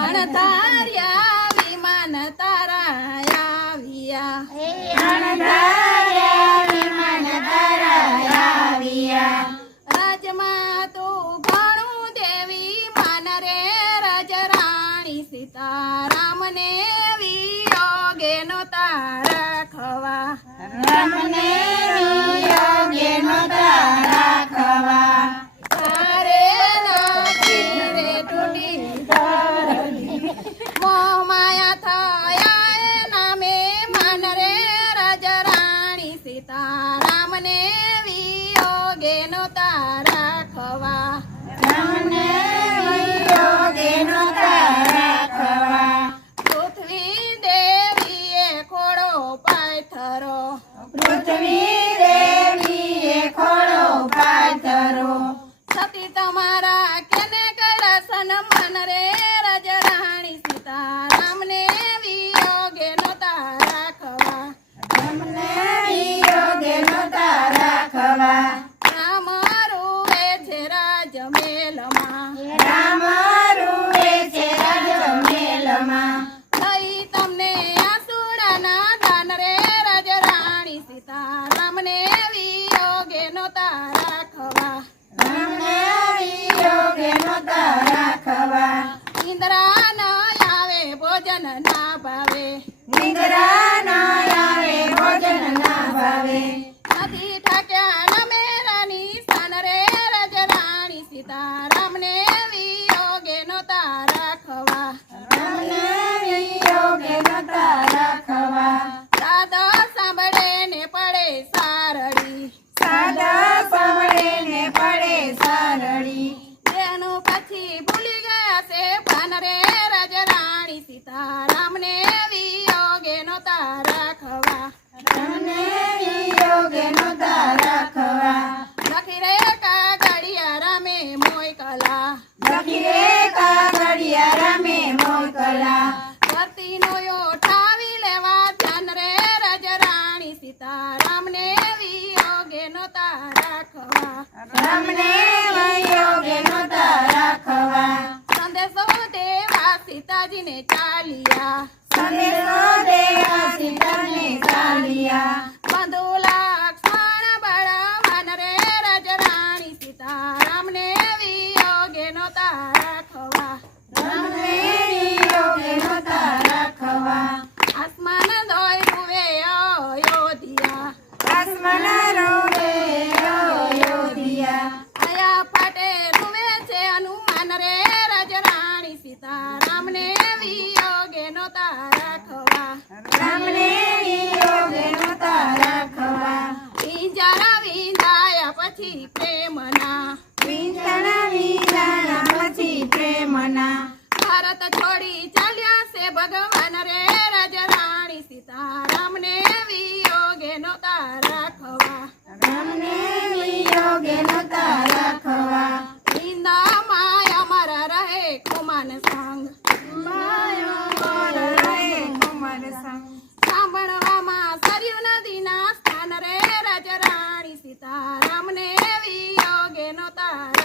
અણધાર્યા વિમાન તારા આવ્યા અણધાર્યા વિમાન તારા આવ્યા રાજમાં તું ઘણું દેવી માન રે રાજરાણી સીતારામને વિયોગે નો તારા ખવા. સીતારામને વિયોગે નો તારા ખવા. રામને વિયોગે તારા રાખવા પૃથ્વી દેવીએ ખોડો પાથરો. પૃથ્વી દેવીએ ખોળો પાથરો. સતી તમારા કેને કર્યા સન્માન રે રાજરાણી સીતારામને વિયોગે નો તારા ખવા રામને વિયોગે નહોતા રાખવા રામ રૂવે છે રામ રૂવે છે રાજમેલમાં. લઈ તમને આસુડાના દાન રે રાજરાણી સીતારામને વિયોગે નો તારા ખવા રામને વિયોગે નહોતા રાખવા. ઇન્દ્રા ના આવે ભોજન ના ભાવે. નિદ્રા ન આવે ભોજન ના ભાવે. નથી ઠાક્યા નમે રાની સ્થાન રે રાજરાણી સીતારામને વિયોગે નો તારા ખવા રામને વિયોગે નહોતા રાખવા દાદા સાંભળે ને પડે સારડી સાદા સાંભળે ને પડે સારળી તેનું પછી ભૂલી ગયા છે ભાન રે રાજરાણી સીતારામને વિયોગે નો તારા ખવા. રામને વિયોગે નહોતા રાખવા લખી રે કાગળિયા રામે મોય કલા. લખી રે કાગળિયા રામે મોકલા ધરતીનો ઠાવી લેવા ધ્યાન રે રાજરાણી સીતારામને વિયોગે નો તારા ખવા. રામને વિયોગે નો સંદેશો દેવા સીતાજીને ચાલિયા. સંદેશો દેવા સીતાને ચાલ્યા. બંધુ લક્ષ્મણ બળવાન રે રાજરાણી સીતારામને વિયોગે નો તારા ખવા રામને વિયોગે નહોતા રાખવા આસમાન દોય રૂવે અયોધ્યા આસમાન રોડે અયોધ્યા આયા ફાટે રૂવે છે હનુમાન રે રાજરાણી સીતારામને વિયોગે નો તારા ખવા રામને વિયોગે નહોતા રાખવા પિંજારા વિંધાયા પછી પ્રેમના વિંધણા વિંધાણા પછી પ્રેમના ભારત છોડી ચાલ્યા છે ભગવાન રે રાજરાણી સીતારામને વિયોગે નો તારા ખવા રામને વિયોગે વૃંદામાં અમર રહે કુમાન સંગ. રહે કુમાર સંગ. સાંભળવામાં સરયુ નદીના સ્થાન રે રાજરાણી સીતારામને વિયોગે નો તારા